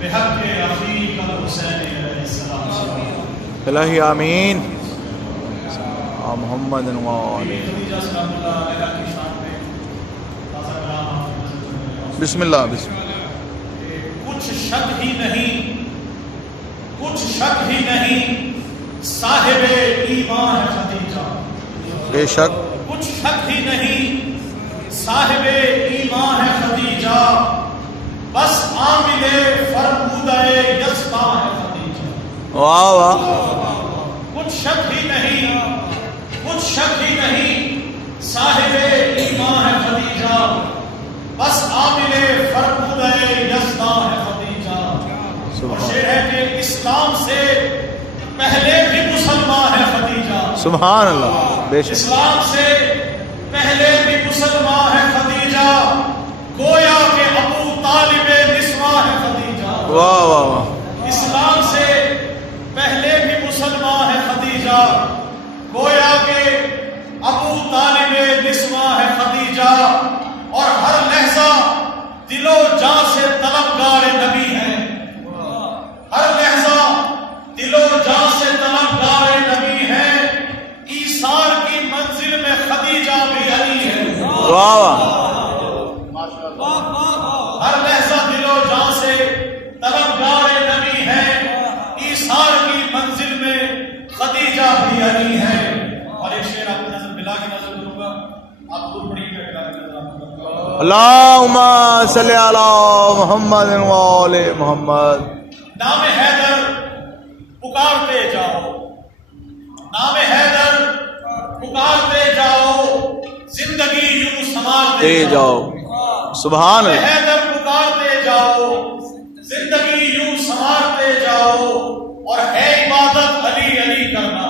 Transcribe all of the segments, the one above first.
بحق اخیک الحسین علیہ السلام. الہی آمین. محمد وآلہ. خدیجہ سلام اللہ علیہ کی شان میں تازہ کلام آپ کی نظر میں. بسم اللہ. بسم اللہ. کچھ شک ہی نہیں صاحب ایمان ہے خدیجہ. بے شک. کچھ شک ہی نہیں صاحب ایمان ہے خدیجہ. بس عامل فرمودہ یزداں ہے خدیجہ. واہ واہ. کچھ شک ہی نہیں صاحب ایمان ہے خدیجہ. بس عامل فرمودہ یزداں ہے خدیجہ. شعر ہے کہ اسلام سے پہلے بھی مسلمان ہے خدیجہ. سبحان اللہ. بے شک. اسلام سے پہلے بھی مسلمان ہے خدیجہ. گویا کہ ابو طالب نسواں ہے خدیجہ. واہ واہ واہ. اسلام سے پہلے بھی مسلمان ہے خدیجہ. گویا کہ ابو طالب نسواں ہے خدیجہ. اور ہر لحظہ دل و جان سے طلبگار نبی ہے. ہر لحظہ دل و جان سے طلبگار نبی ہے. ایثار کی منزل میں خدیجہ بھی علی ہے. واہ واہ. ہر لحظہ دل و جان سے طلبگار نبی ہے. ایثار کی منزل میں خدیجہ بھی علی ہے. اور ایک شعر آپ کی نظر ملا کے نظر کروں گا. آپ دور پڑی کے اللہم صلی علی محمد وآلہ محمد. نام حیدر پکارتے جاؤ. نام حیدر پکارتے جاؤ. زندگی یوں سنوارتے جاؤ. سبحان اللہ. حیدر پکارتے جاؤ. زندگی یوں سنوارتے جاؤ. اور ہے عبادت علی علی کرنا.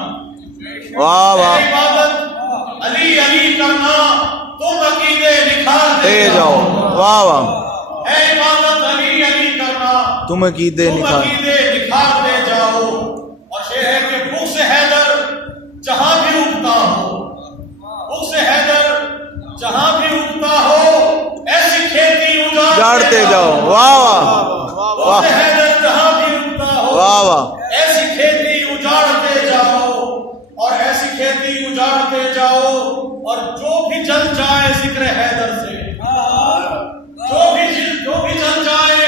واہ واہ. ہے عبادت علی علی کرنا. تم عقیدے نکھارتے جاؤ. واہ واہ. ہے عبادت علی علی کرنا. تم عقیدے نکھارتے جاؤ. اور شعر ہے کہ بغض حیدر جہاں بھی اگتا ہو. بغض حیدر جہاں بھی اگتا ہو. ایسی کھیتی اجاڑتے جاؤ. واہ واہ. بغض حیدر جہاں بھی اگتا ہو. واہ واہ. ایسی کھیتی اجاڑتے جاؤ. اور ایسی کھیتی اجاڑتے جاؤ. اور جو بھی جل جائے ذکر حیدر سے. جو بھی جل جائے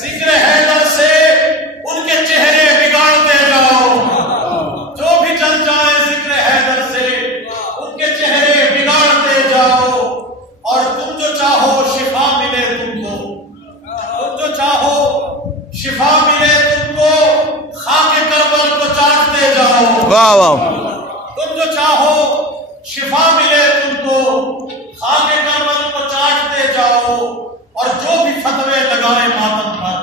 ذکر حیدر سے. ان کے چہرے بگاڑتے جاؤ. جو بھی جل جائے ذکر حیدر سے. ان کے چہرے بگاڑتے جاؤ. اور تم جو چاہو شفا ملے تم کو. تم جو چاہو شفا ملے تم کو. خاک کربل کو چاٹتے جاؤ. واہ واہ. تم جو چاہو شفا ملے تم کو. خاک کربل کو چاٹتے جاؤ. اور جو بھی فتوے لگائے ماتم پر.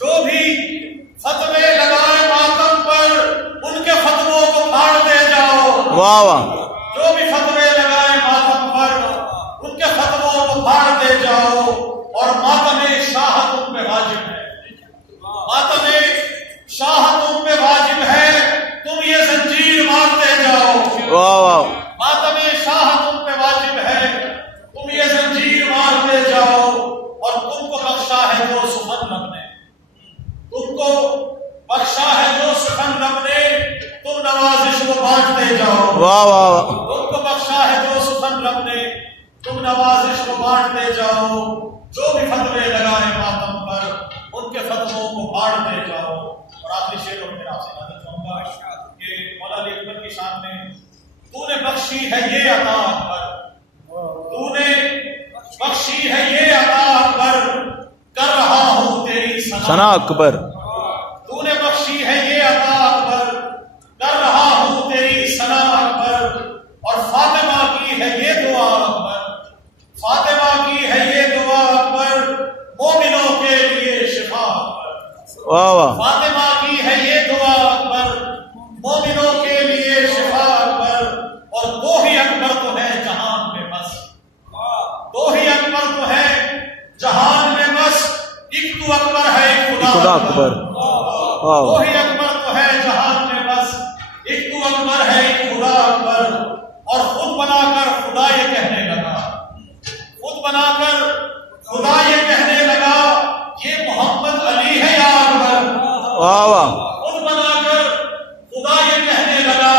جو بھی فتوے لگائے ماتم پر. ان کے فتووں کو پھاڑتے جاؤ. واہ واہ. جو بھی فتوے لگائے ماتم پر. ان کے فتووں کو پھاڑتے جاؤ. اور ماتم شاہ تم پہ واجب ہے. ماتم شاہ تم پہ واجب ہے. تم یہ زنجیر مارتے جاؤ. واہ واہ. ماتم شاہ تم پہ واجب ہے. تم یہ زنجیر مارتے جاؤ. اور تم کو بخشا ہے جو سخن رب نے. تم کو بخشا ہے جو سخن رب نے. تم نوازش کو بانٹتے جاؤ. واہ واہ. تم کو بخشا ہے جو سخن رب نے. تم نوازش کو بانٹتے جاؤ. جو بھی فتوے لگائے ماتم پر. ان کے فتووں کو بانٹتے جاؤ. اور آخری شعر کو میرا آپ سے نظر چاہوں گا کہ مولا علی اکبر کی شان میں تو نے بخشی ہے یہ عطا اکبر. تو نے بخشی ہے یہ عطا اکبر. کر رہا ہوں تیری ثنا اکبر. تو نے بخشی ہے یہ عطا اکبر. کر رہا ہوں تیری ثنا اکبر. اور فاطمہ کی ہے یہ دعا اکبر. فاطمہ کی ہے یہ دعا اکبر. مومنوں کے لیے شفا اکبر. واہ واہ. فاطمہ کی ہے یہ دعا اکبر. مومنوں کے لیے شفا اکبر. اور دو ہی اکبر تو ہے جہان میں بس. دو ہی اکبر تو ہے جہان میں بس. ایک تو اکبر ہے ایک خدا اکبر. دو ہی اکبر تو ہے جہان میں بس. ایک تو اکبر ہے ایک خدا اکبر. اور خود بنا کر خدا یہ کہنے لگا. خود بنا کر خدا یہ کہنے لگا. واہ واہ خود بنا کر خدا یہ کہنے لگا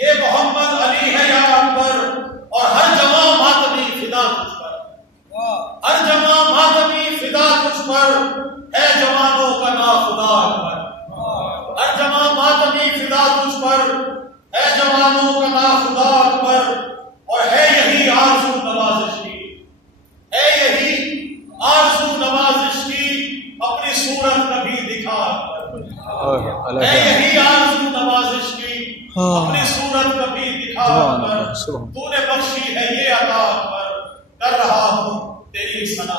یہ محمد علی ہے یا اکبر، اور ہر جوان ماتمی فدا تجھ پر، ہر جوان ماتمی فدا تجھ پر، ہے جوانوں کا ناخدا اکبر، ہر جوان ماتمی فدا تجھ پر، ہے جوانوں کا ناخدا اکبر، اور ہے یہی آرزو نوازش کی، ہے یہی آرزو نوازش کی، اپنی صورت کبھی دکھا اکبر، ہے یہی آرزو نوازش کی، اپنی صورت کبھی دکھا اکبر، تو نے بخشی ہے یہ عطا اکبر، کر رہا ہوں تیری ثنا۔